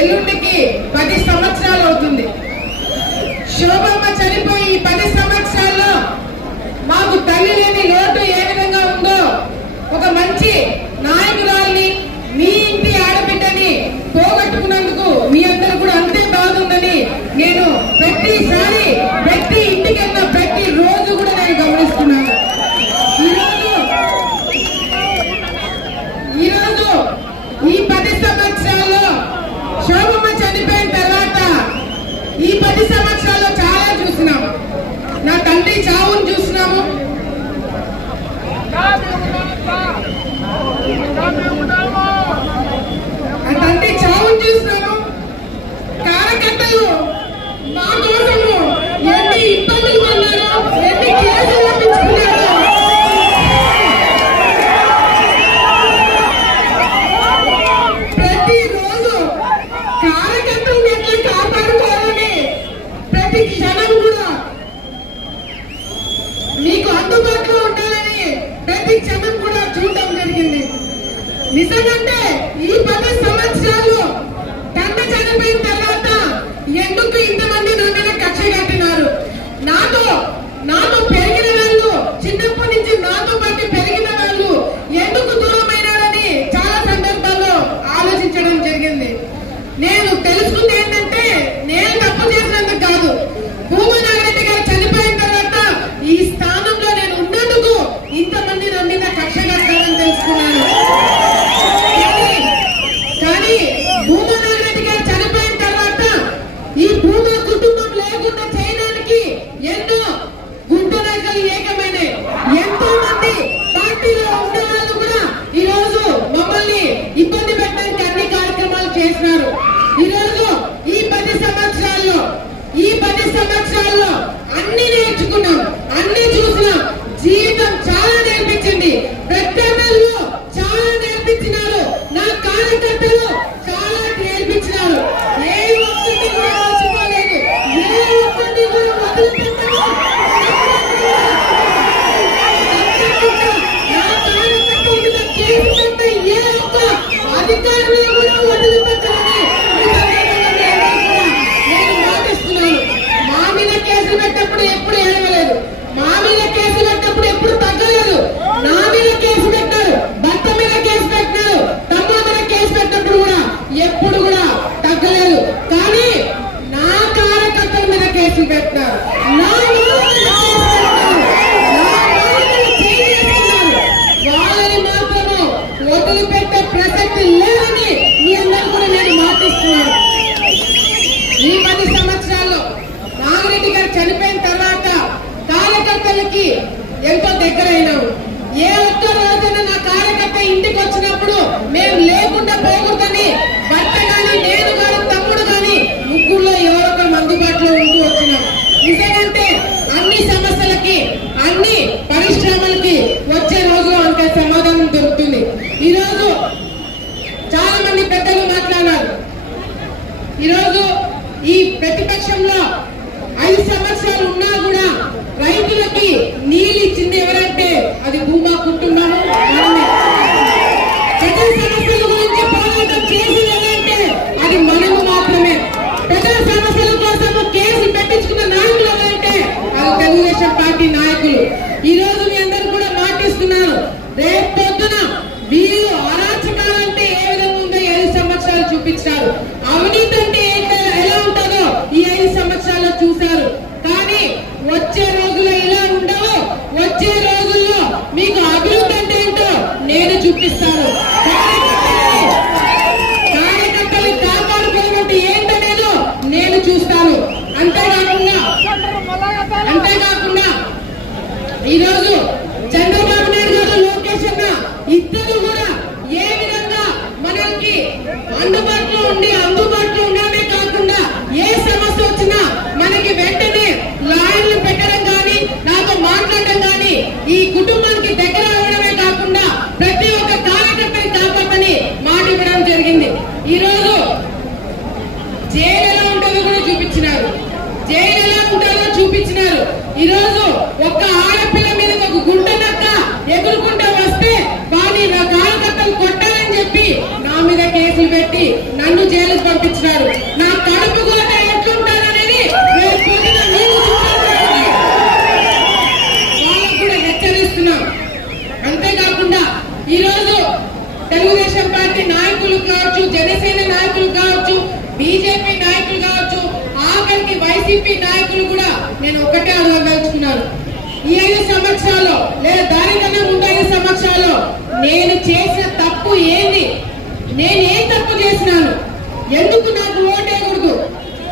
ఎల్లుండికి 10 సంవత్సరాలు అవుతుంది. శోభమ్మ చనిపోయి 10 సంవత్సరాల్లో మాకు తల్లి లేని లోటు ఏ విధంగా ఉందో, ఒక మంచి నాయకురాల్ని, మీ ఇంటి ఆడబిడ్డని పోగొట్టుకున్నందుకు మీ అందరూ కూడా అంతే బాగుందని నేను ప్రతిసారి ప్రతి ఇంటికన్నా ప్రతి రోజు కూడా నేను గమనిస్తున్నాను. ఈరోజు ఈ 10 సంవత్సరాల్లో శోభమ్మ చనిపోయిన తర్వాత ఈ 10 సంవత్సరాల్లో చాలా చూసినాము. నా తండ్రి చావును చూసినాము, కార్యకర్తలు మా కోసము ఎన్ని ఇబ్బందులు పడ్డారో, ఎన్ని కేసులు పంపించుకున్నారో. ప్రతిరోజు కార్యకర్తలను ఎట్లా కాపాడుకోవాలని ప్రతి క్షణం కూడా మీకు అందుబాటులో ఉండాలని ప్రతి క్షణం కూడా చూడటం జరిగింది. నిజంగానే ఈ 10 సంవత్సరాలు తండ్రి చనిపోయిన తర్వాత ఎందుకు ఇంతమంది నా మీద కక్ష కట్టినారు? నాతో పెరిగిన వాళ్ళు, చిన్నప్పటి నుంచి నాతో పాటు పెరిగిన వాళ్ళు ఎందుకు దూరమైనారని చాలా సందర్భాల్లో ఆలోచించడం జరిగింది. నేను తెలుసుకుంది ఏంటంటే, నేను తప్పు చేసినందుకు కాదు, భూమనాగిరెడ్డి గారు చనిపోయిన తర్వాత ఈ స్థానంలో నేను ఉన్నందుకు ఇంతమంది నా మీద కక్ష కట్టారని తెలుసుకున్నాను. కానీ భూమనాగిరెడ్డి గారు చనిపోయిన తర్వాత ఈ భూమా కుటుంబం లేకుండా చేయడానికి ఎన్నో గుంటనగలు ఏకమైన ఎంతో మంది పార్టీలో ఉండే వాళ్ళు కూడా ఈ రోజు మమ్మల్ని ఇబ్బంది పెట్టడానికి అన్ని కార్యక్రమాలు చేసినారు. ఈ రోజు ఈ 10 సంవత్సరాల్లో అన్ని నేర్చుకున్నాం, అన్ని చూసినాం. జీవితం చాలా నేర్పించింది, ప్రత్యర్థులు చాలా నేర్పించినారు, నా కార్యకర్తలు చాలా నేర్పించినారు. ఏ ఒక్కటి కూడా మర్చిపోలేదు, ఏ ఒక్కటి కూడా వదిలిపెట్టలేదు. నా కార్యకర్తల మీద కేసు పెట్టే ఏ ఒక్క అధికారులు కూడా వదిలిపెట్టాలని నేను మాటిస్తున్నాను. మా మీద కేసు పెట్టినప్పుడు ఎప్పుడు ఏడవలేదు, మా మీద కేసు పెట్టినప్పుడు ఎప్పుడు తగ్గలేదు. నా మీద కేసు పెట్టారు, భర్త మీద కేసు పెట్టినారు, తమ్ముడు మీద కేసు పెట్టినప్పుడు కూడా ఎప్పుడు కూడా తగ్గలేదు. కానీ నా కార్యకర్తల మీద కేసు పెట్టారు, నా వాళ్ళని మాత్రము వదిలిపెట్టే ప్రసక్తి లేదని మీ అందరూ కూడా నేను మాటిస్తున్నాను. ఈ 10 సంవత్సరాల్లో నాగిరెడ్డి గారు చనిపోయిన తర్వాత కార్యకర్తలకి ఎంతో దగ్గరైనాము. ఏ ఒక్క రోజున నా కార్యకర్త ఇంటికి వచ్చినప్పుడు మేము లేకుండా పోకూడదని భర్త గాని, నేను గాని, తమ్ముడు గాని ముగ్గురులో ఎవరో ఒకరు అందుబాటులో ఉంటూ వచ్చినాం. నిజంటే అన్ని సమస్యలకి, అన్ని పరిశ్రమలకి వచ్చే రోజులో అంటే సమాధానం దొరుకుతుంది. ఈరోజు చాలా మంది పెద్దలు మాట్లాడారు. ఈరోజు ఈ ప్రతిపక్షంలో 5 సంవత్సరాలు ఉన్నా కూడా రైతులకి నీళ్ళు ఇచ్చింది ఎవరంటే అది భూమా కుటుంబము. ప్రజల సమస్యల గురించి పోరాటం చేసింది ఎవరంటే అది మనము మాత్రమే. ప్రజల సమస్యల కోసం కేసు పెట్టించుకున్న నాయకులు ఎవరంటే అది తెలుగుదేశం పార్టీ నాయకులు. ఈ రోజు మీ అందరూ కూడా మాటిస్తున్నారు, రేపు పొద్దున వీళ్ళు అరాచకాలంటే ఏ విధంగా ఉందో 5 సంవత్సరాలు చూపించారు, అవినీతి అంటే ఎలా ఉంటుందో ఈ 5 సంవత్సరాలు చూశారు. కానీ వచ్చే రోజుల్లో ఇలా ఉండవు, వచ్చే రోజుల్లో మీకు అభివృద్ధి అంటే ఏంటో నేను చూపిస్తాను. కార్యకర్తలు కాపాడుకోవడం ఏంటనేదో నేను చూస్తాను. అంతేకాకుండా ఈరోజు చంద్రబాబు నాయుడు గారు, లోకేష్ అన్న ఇద్దరు కూడా ఏ విధంగా మనకి అందుబాటులో ఉండడమే కాకుండా ఏ సమస్య వచ్చినా మనకి వెంటనే లాయర్లు పెట్టడం కానీ, నాతో మాట్లాడడం కానీ, ఈ కుటుంబానికి దగ్గర అవ్వడమే కాకుండా ప్రతి ఒక్క కార్యకర్తని కాపాడని మాట ఇవ్వడం జరిగింది. ఈరోజు జైలు ఎలా ఉంటుందో కూడా చూపించినారు, ఈరోజు ఒక్క ఆడపిల్ల మీద ఒక గుంట నక్క ఎగురుకుంటూ వస్తే వాడిని నా కార్యకర్తలు కొట్టాలని చెప్పి నా మీద కేసులు పెట్టి నన్ను జైలుకు పంపించినారు. నా కడుపు కూడా ఎట్లుంటారనేది వాళ్ళకు కూడా హెచ్చరిస్తున్నాం. అంతేకాకుండా ఈరోజు తెలుగుదేశం పార్టీ నాయకులు కావచ్చు, జనసేన నాయకులు కావచ్చు, బీజేపీ నాయకులు కావచ్చు, ఆఖరికి వైసీపీ నాయకులు కూడా నేను ఒకటే అడగదలుచుకున్నాను. ఈ 5 సంవత్సరాలు లేదా దానికన్నా ముందు 5 సంవత్సరాలు నేను చేసిన తప్పు ఏంది? నేనేం తప్పు చేసినాను? ఎందుకు నాకు ఓటేయకూడదు?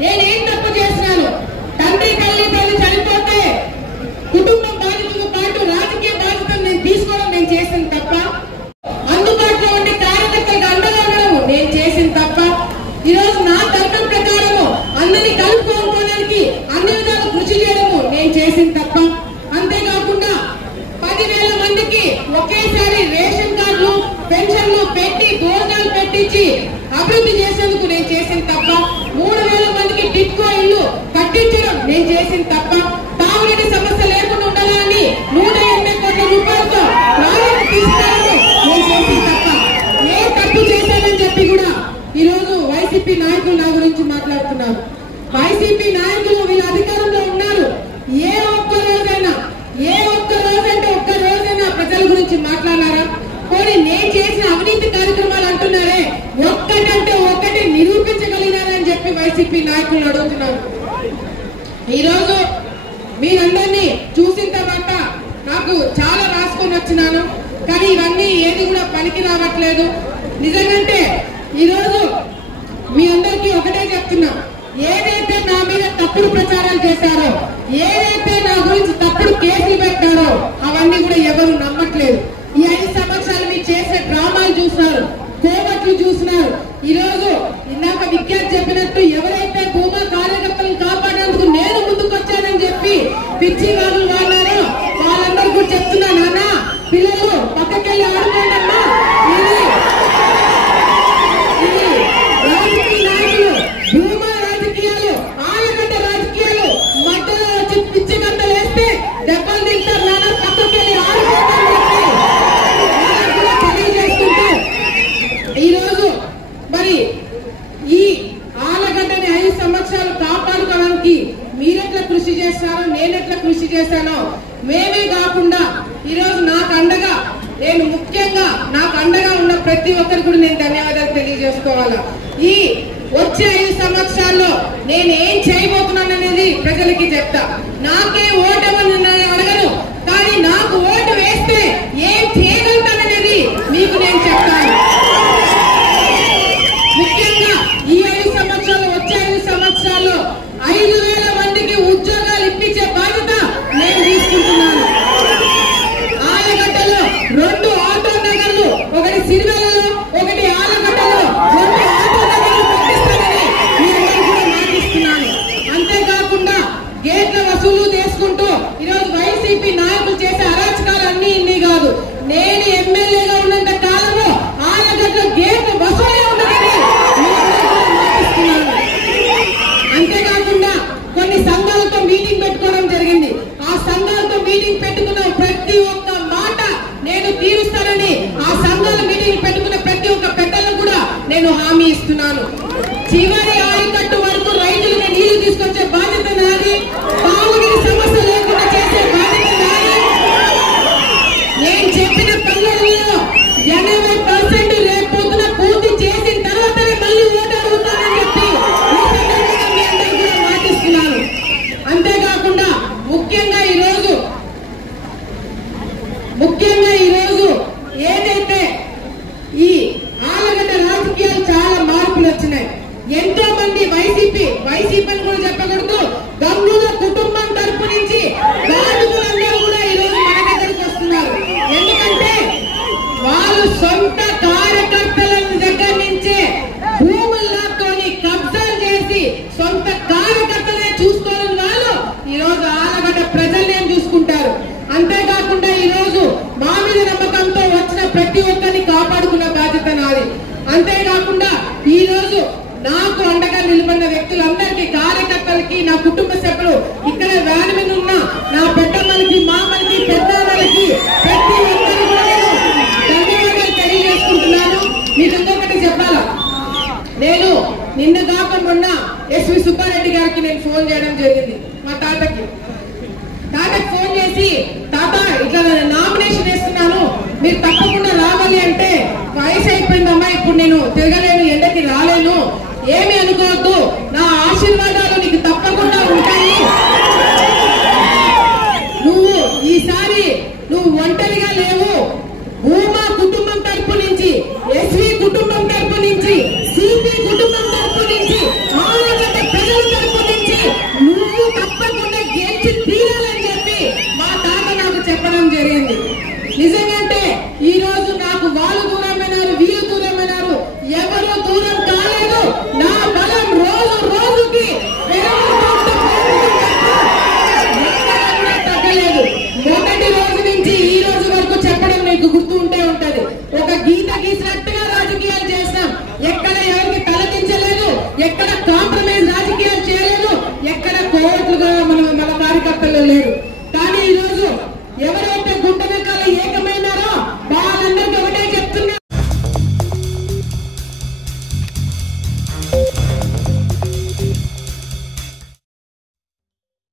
నేనేం తప్పు చేసినాను? తండ్రి తల్లి చనిపోతే కుటుంబం బాధ్యతతో పాటు రాజకీయ బాధ్యతను నేను తీసుకోవడం నేను చేసిన తప్ప? అందుబాటులో ఉండే కార్యకర్తలకు అండగా ఉండడం నేను చేసిన తప్ప? ఈరోజు నా తర్కం ప్రకారము అందరినీ కలుపుకోవడానికి అన్ని విధాలు కృషి చేయడము నేను చేసిన తప్ప? అంతేకాకుండా 10,000 మందికి ఒకేసారి రేషన్ కార్డులు, పెన్షన్లు పెట్టి భోజనాలు పెట్టించి అభివృద్ధి చేసేందుకు నేను చేసిన తప్ప? 3,000 మందికి టిట్కో ఇల్లు కట్టించడం నేను చేసిన తప్ప? తాగునీటి సమస్య లేకుండా ఉండాలని 180 కోట్ల రూపాయలతో ప్రాజెక్టు తీసుకురావడం నేను చేసిన తప్ప? ఏ తప్పు చేశానని చెప్పి కూడా ఈరోజు వైసీపీ నాయకులు నా గురించి మాట్లాడుతున్నారు. వైసీపీ నాయకులు వీళ్ళ అధికారంలో ఉన్నారు. ఏ ఒక్క రోజైనా ఒక్క రోజైనా ప్రజల గురించి మాట్లాడారా? పోనీ నేను చేసిన అవినీతి కార్యక్రమాలు అంటున్నారే, ఒక్కటంటే ఒక్కటి నిరూపించగలిగినారని చెప్పి వైసీపీ నాయకులు అడుగుతున్నారు. ఈరోజు మీరందరినీ చూసిన తర్వాత నాకు చాలా రాసుకొని వచ్చినాను, కానీ ఇవన్నీ ఏది కూడా పనికి రావట్లేదు. నిజంగంటే ఈరోజు మీ అందరికీ ఒకటే చెప్తున్నా, ఏదైతే నా మీద తప్పుడు ప్రచారాలు చేశారో, ఏదైతే నా గురించి తప్పుడు కేసులు పెట్టారో అవన్నీ కూడా ఎవరు నమ్మట్లేదు. ఈ 5 సంవత్సరాలు మీరు చేసే డ్రామాలు చూస్తున్నారు, కోవట్లు చూస్తున్నారు. ఈరోజు ఇందాక విఖ్యాత్ చెప్పినట్టు ఎవరైతే భూమా కార్యకర్తలను కాపాడేందుకు నేను ముందుకొచ్చానని చెప్పి పిచ్చి వాళ్ళు వాడారో వాళ్ళందరూ కూడా చెప్తున్నా, నాన్న పిల్లలు పక్కకెళ్ళి ఆడుకోండమ్మా. ఇది రాజకీయ నాయకులు భూమా రాజకీయాలు, ఆలగడ్డ రాజకీయాలు మధ్యలో వచ్చి పిచ్చి గంటలు వేస్తే దెబ్బలు తింటారు, నాన్న పక్కకెళ్ళి ఆడుకోండి కూడా తెలియజేస్తుంటే ఈరోజు మరి ఈ ఆలగడ్డని 5 సంవత్సరాలు కాపాడుకోవడానికి మీరెట్లా కృషి చేస్తారో, నేనెట్లా కృషి చేశానో, మేమే కాకుండా ఈరోజు నాకు అండగా ఉన్న ప్రతి ఒక్కరు కూడా నేను ధన్యవాదాలు తెలియజేసుకోవాలా. ఈ వచ్చే 5 సంవత్సరాల్లో నేను ఏం చేయబోతున్నాను అనేది ప్రజలకి చెప్తా. నాకే ఓటమని అడగను, కానీ నాకు ఓటు వేస్తే ఏం చేయగలుగుతాననేది మీకు నేను చెప్తాను. ముఖ్యంగా ఈ 5 సంవత్సరాలు, వచ్చే 5 సంవత్సరాల్లో 5,000 మందికి ఉద్యోగాలు ఇప్పించే బాధ్యత నేను తీసుకుంటున్నాను. ఆలగడ్డలో 2 ఆటో నగర్లు, ఒకటి సిరివెల్లలో, ఒకటి ఆలగడ్డలో 2 ఆటో నగర్లు పెట్టిస్తానని మీ అందరూ కూడా మాటిస్తున్నాను. అంతేకాకుండా గేట్ల వసూలు చేసుకుంటూ ఈరోజు వైసీపీ నాయకులు చేసే అరాచకాలు అన్ని ఇన్ని కాదు. నేను ఎమ్మెల్యేగా ఉన్నంత కాలంలో ఆలగడ్డ గేట్ల వసూలే ఉండదని మాటిస్తున్నాను. అంతేకాకుండా కొన్ని సంఘాలతో మీటింగ్ పెట్టుకోవడం జరిగింది. ఆ సంఘాలతో మీటింగ్ పెట్టుకున్న ప్రతి ఒక్క మాట నేను తీరుస్తానని ఆ సంఘాల మీటింగ్ పెట్టుకున్న ప్రతి ఒక్క పెద్దలకు కూడా నేను హామీ ఇస్తున్నాను. చివరి ఆయకట్టు వరకు రైతులకు నీళ్లు తీసుకొచ్చే బాధ్యత నాది, తాగునీటి సమస్య లేకుండా చేసే బాధ్యత నాది. నేను చెప్పిన పనులలో 80% రేపు పొద్దున పూర్తి చేసిన తర్వాతనే మళ్ళీ ఓటు అడుగుతానని చెప్పి ఈ సందర్భంగా మీ అందరూ కూడా మాటిస్తున్నాను. అంతేకాకుండా ముఖ్యంగా ఈరోజు ఏదైతే ఈ ఆలగడ్డ రాజకీయాలు చాలా మార్పులు వచ్చినాయి. ఎంతో మంది వైసీపీ అని కూడా చెప్పకూడదు, గంగుల కుటుంబం తరపు నుంచి బాధితులందరూ కూడా ఈరోజు మన దగ్గరికి వస్తున్నారు. ఎందుకంటే వాళ్ళు సొంత కార్యకర్తల దగ్గర నుంచే భూములు లాక్కొని కబ్జాలు చేసి సొంత కార్యకర్తలే చూసుకోవాలని వాళ్ళు ఈరోజు ఆలగడ్డ ప్రజల్ని చూసుకుంటారు. అంతేకాకుండా ఈరోజు మా మీద నమ్మకంతో వచ్చిన ప్రతి ఒక్కరిని కాపాడుకున్న బాధ్యత నాది. అంతేకాకుండా ఈరోజు నాకు అండగా నిలబడిన వ్యక్తులందరికీ, కార్యకర్తలకి, నా కుటుంబ సభ్యులు, ఇక్కడ వ్యాన్ మీద ఉన్న నా పెద్దమ్మలకి, మామలకి, పెద్దమ్మలకి ప్రతి ఒక్కరికి కూడా నేను ధన్యవాదాలు తెలియజేసుకుంటున్నాను. మీకు ఇంకొకటి చెప్పాలా, నేను కాక మొన్న ఎస్వి సుబ్బారెడ్డి గారికి నేను ఫోన్ చేయడం జరిగింది. మా తాతకి ఫోన్ చేసి, తాత ఇట్లా నామినేషన్ వేస్తున్నాను, మీరు తప్పకుండా రావాలి అంటే, వయసు అయిపోయిందమ్మా, ఇప్పుడు నేను తిరగలేను, ఎండకి రాలేను, ఏమి అనుకోవద్దు, నా ఆశీర్వాదం